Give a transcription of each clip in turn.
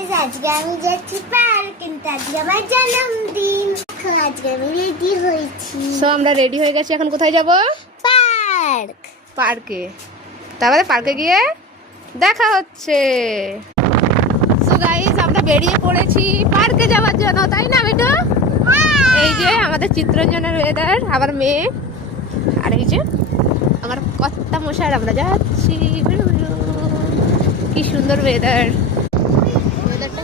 Guys আজকে আমি যাচ্ছি পার্ক কিন্তু আজকে আমার জন্মদিন আজকে আমি রেডি হয়েছি সো আমরা রেডি হয়ে গেছি এখন কোথায় যাব পার্কে তারপরে পার্কে গিয়ে দেখা হচ্ছে সো গাইস আমরা বেরিয়ে পড়েছি পার্কে যাওয়ার জন্য তাই না বেটা এই যে আমাদের চিত্রঞ্জনের ওয়েদার আবার মেয়ে আর এই যে আমার কর্তা মশাই আমরা যাচ্ছি কি সুন্দর ওয়েদার ওয়েদারটা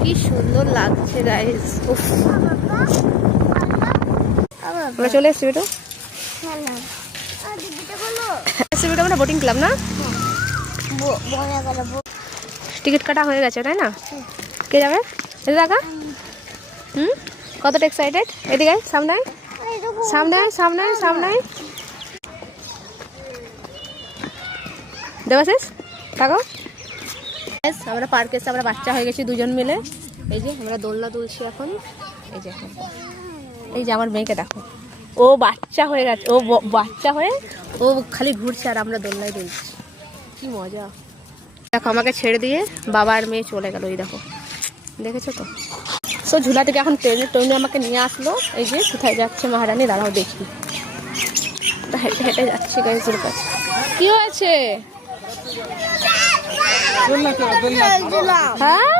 কি সুন্দর লাগছে গাইস উফ আমরা চলে এসেছি বেটা আমরা বোটিং ক্লাব না টিকিট কাটা হয়ে গেছে তাই না কে যাবে এদিকে দেখা কতটা এক্সাইটেড এদিকে সামনে সামনে সামনে সামনে দেবাশিস থাকো আমরা পার্কে এসে আমরা বাচ্চা হয়ে গেছি দুজন মিলে এই যে আমরা দোলনা দুলছি এখন এই যে আমার মেয়েকে দেখো ও বাচ্চা হয়ে গেছে ও বাচ্চা হয়ে ও খালি ঘুরছে আর আমরা দোলনায় দুলছি কি মজা দেখো আমাকে ছেড়ে দিয়ে বাবা আর মেয়ে চলে গেল এই দেখো দেখেছো তো সো ঝুলা থেকে এখন ট্রেনে আমাকে নিয়ে আসলো এই যে কোথায় যাচ্ছে মহারানী দাঁড়াও দেখি হেঁটে হেঁটে যাচ্ছে গাইজের কাছে কি হয়েছে হ্যাঁ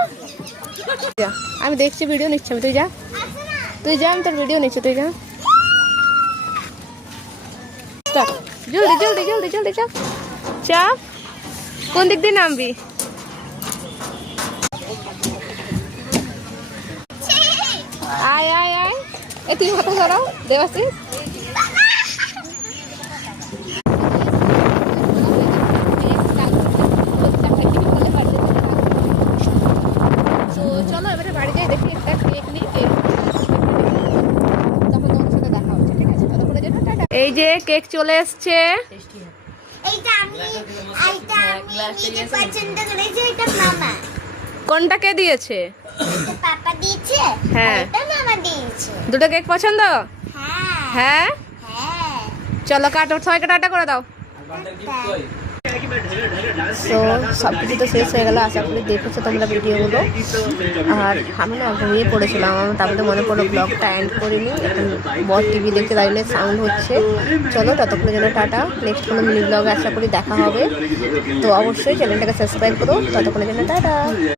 আমি দেখছি ভিডিও নিচ্ছি আমি তুই যা আমি তোর ভিডিও নিচ্ছি তুই যা জলদি জলদি জলদি জলদি চাপ চাপ কোন দিক দিয়ে নামবি আয় আয় আয় এ তুই মাথা সরাও দেবাশিস চলো এবারে বাড়ি যাই দেখি একটা কেক নিই কেক তখন তোমার সাথে দেখা হচ্ছে ঠিক আছে ততক্ষণের জন্য টাটা এই যে কেক চলে এসছে কোনটা কে দিয়েছে পাপা দিয়েছে হ্যাঁ মামা দিয়েছে দুটো কেক পছন্দ হ্যাঁ হ্যাঁ চলো কাটো সবাইকে টাটা করে দাও তো সব কিছু তো শেষ হয়ে গেল আশা করি দেখেছো তোমরা ভিডিওগুলো আর আমি না ঘুমিয়ে পড়েছিলাম আমার তারপরে মনে পড়লো ব্লগটা এন্ড করিনি এখন বড় টিভি দেখতে তাই সাউন্ড হচ্ছে চলো ততক্ষণের জন্য টাটা নেক্সট কোনো মিনি ব্লগে আশা করি দেখা হবে তো অবশ্যই চ্যানেলটাকে সাবস্ক্রাইব করো ততক্ষণের জন্য টাটা।